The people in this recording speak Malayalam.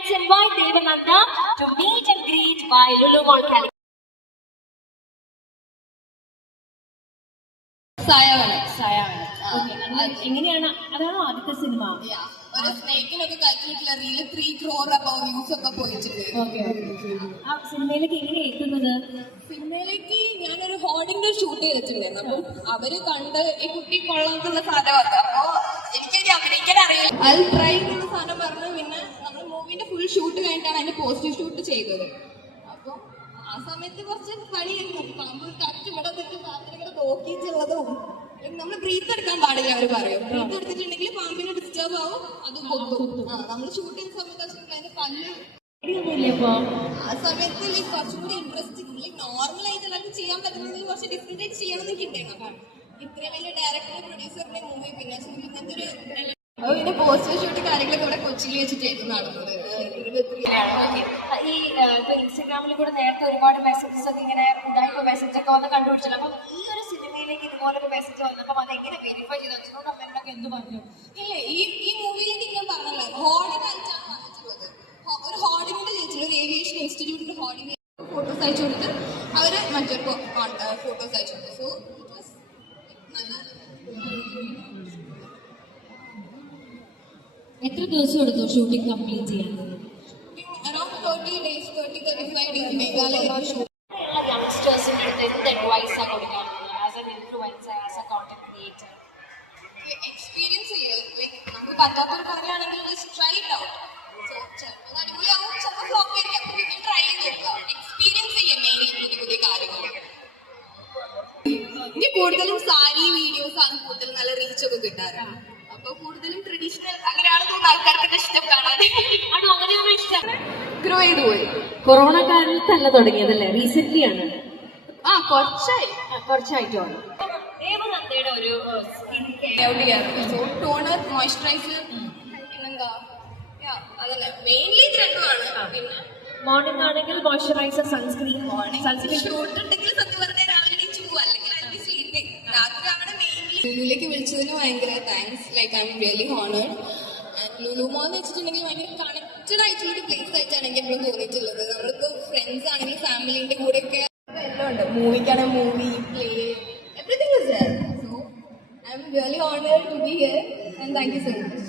let's invite Devananda to meet and greet by Lulu Mall Calicut. എങ്ങനെയാണ് അതാണോ ആദ്യത്തെ സിനിമ? ഒരു സ്നേക്കിനൊക്കെ കളിച്ചിട്ടുള്ള റീല് 3 crore അബവ് വ്യൂസ് ഒക്കെ പോയിട്ടുണ്ട്. ആ സിനിമയിലേക്ക് എങ്ങനെ എത്തുന്നത്? സിനിമയിലേക്ക് ഞാനൊരു ഹോർഡിന്റെ ഷൂട്ട് ചെയ്തിട്ടുണ്ടായിരുന്നു. അപ്പം അവര് കണ്ട് ഈ കുട്ടി കൊള്ളാമെന്നുള്ള സാധനം അപ്പൊ എനിക്കതിന് അഭിനയിക്കാൻ അറിയില്ല. അത് ട്രൈ എന്നുള്ള സാധനം പറഞ്ഞു. പിന്നെ നമ്മൾ മൂവിന്റെ ഫുൾ ഷൂട്ട് കഴിഞ്ഞിട്ടാണ് അതിന്റെ പോസ്റ്റർ ഷൂട്ട് ചെയ്തത്. അപ്പൊ ആ സമയത്ത് കുറച്ച് പണിയായിരുന്നു. പാമ്പ് കച്ചുവിടെ സാധനങ്ങൾ നോക്കിയിട്ടുള്ളതും നമ്മൾ ബ്രീത്ത് എടുക്കാൻ പാടില്ല. അവർ പറയും ബ്രീത്ത് എടുത്തിട്ടുണ്ടെങ്കിൽ പാമ്പിന് ഡിസ്റ്റർബ് ആവും, അത് കൊത്തും. നമ്മൾ ഷൂട്ട് ചെയ്യുന്ന സമയത്ത് അതിന്റെ പല്ല് ആ സമയത്ത് കുറച്ചും കൂടി ഇൻട്രസ്റ്റിംഗ് നോർമൽ ആയിട്ട് എല്ലാവർക്കും ചെയ്യാൻ പറ്റുന്നതിൽ കുറച്ച് ഡിഫറെന്റ് ആയിട്ട് ചെയ്യണം എന്നൊക്കെ ഉണ്ടായിരുന്നു. അപ്പൊ ഇത്രയും വലിയ ഡയറക്ടറുടെ പ്രൊഡ്യൂസറിന്റെ മൂവി പിന്നെ ഇങ്ങനത്തെ ഒരു പിന്നെ പോസ്റ്റർ ഷൂട്ട് കാര്യങ്ങളൊക്കെ ഇവിടെ കൊച്ചിയിൽ വെച്ചിട്ടായിരുന്നു നടന്നത്. ഈ ഇൻസ്റ്റാഗ്രാമിൽ കൂടെ നേരത്തെ ഒരുപാട് മെസ്സേജസ് ഒക്കെ ഇങ്ങനെ ഉണ്ടായപ്പോ മെസ്സേജ് ഒക്കെ വന്ന് കണ്ടുപിടിച്ചല്ലോ. അപ്പൊ ഈ ഒരു സിനിമയിലേക്ക് ഇതുപോലൊരു മെസ്സേജ് വന്നപ്പോ അത് എങ്ങനെ വെരിഫൈ ചെയ്തു? അച്ഛനോട് അമ്മയോടൊക്കെ എന്ത് പറഞ്ഞു? ഇല്ല, ഈ മൂവിയിലേക്ക് ഞാൻ പറഞ്ഞല്ലോ ഹോർഡിംഗ് അയച്ചാണ് വന്നിട്ടുള്ളത്. ഒരു ഹോർഡിങ്ങിന്റെ ചോദിച്ചില്ല, ഒരു ഏവിയേഷൻ ഇൻസ്റ്റിറ്റ്യൂട്ടിന്റെ ഹോർഡിംഗ് ഫോട്ടോസ് അയച്ചു കൊടുത്ത് അവര് മറ്റൊരു ഫോട്ടോസ് അയച്ചു കൊടുത്തു. സോ ഇറ്റ് വാസ് നല്ല. എത്ര ദിവസം എടുത്തു ഷൂട്ടിംഗ് കംപ്ലീറ്റ് ചെയ്യാൻ? Around 30 days, 30-35 days Meghalaya shoot. യങ്സ്റ്റേഴ്സിന്റെ അടുത്ത് എന്ത് അഡ്വൈസാണ് കൊടുക്കാറുള്ളത് as an influencer, as a content creator? Experience ചെയ്യുക. നമുക്ക് പറ്റാത്തൊരു കാര്യമാണെങ്കിൽ ട്രൈ ഇറ്റ് ഔട്ട്. ചിലപ്പോൾ അടിപൊളിയാവും, ചിലപ്പോൾ ഫ്ലോപ്പ് ആയിരിക്കും. ട്രൈ ചെയ്ത് നോക്കുക, എക്സ്പീരിയൻസ് ചെയ്യുക. മെയിൻ പുതിയ പുതിയ കാര്യങ്ങൾ. എനിക്ക് കൂടുതലും സാരി വീഡിയോസ് ആണ് കൂടുതൽ നല്ല റീച്ച് ഒക്കെ കിട്ടാറ്. അപ്പൊ കൂടുതലും ട്രഡീഷണൽ അങ്ങനെയാണ് തോന്നുന്ന ആൾക്കാർക്ക് ഇഷ്ടം കാണാൻ. ആണോ? അങ്ങനെയാണോ ഇഷ്ടം? ഗ്രോ ചെയ്തു പോയി. കൊറോണ കാലത്തല്ല തുടങ്ങിയതല്ലേ? റീസെന്റ് ആണ്? കുറച്ചായിട്ടാണ്. ദേവനന്ദയുടെ ഒരു സ്കിൻ ടോണർ, മോയ്സ്ചറൈസർ, പിന്നെന്താ അതല്ല മെയിൻലി ഇത് രണ്ടുമാണ്. പിന്നെ മോർണിംഗ് ആണെങ്കിൽ മോയ്സ്ചറൈസർ, സൺസ്ക്രീൻ. സൺസ്ക്രീൻ ഷൂട്ട് ഉണ്ടെങ്കിൽ സത്യം പറഞ്ഞാൽ രാവിലെ എണീച്ച് പോകും, അല്ലെങ്കിൽ അതിന്റെ സ്ലീപ്പിംഗ്. രാത്രി അവിടെ മെയിൻലി ലുലുവിലേക്ക് വിളിച്ചതിന് ഭയങ്കര thanks. Like I'm really honoured. Lulu mall എന്ന് വെച്ചിട്ടുണ്ടെങ്കിൽ ഭയങ്കര കണക്റ്റഡ് ആയിട്ടുള്ള ഒരു പ്ലേസ് ആയിട്ടാണ് എനിക്ക് എപ്പോഴും തോന്നിയിട്ടുള്ളത്. നമ്മളിപ്പോ ഫ്രണ്ട്സ് ആണെങ്കിൽ ഫാമിലിന്റെ കൂടെ ഒക്കെ എല്ലാം ഉണ്ട്. മൂവിക്കാണെങ്കിൽ movie, play, everything is there. So I'm really honoured to be here and thank you so much.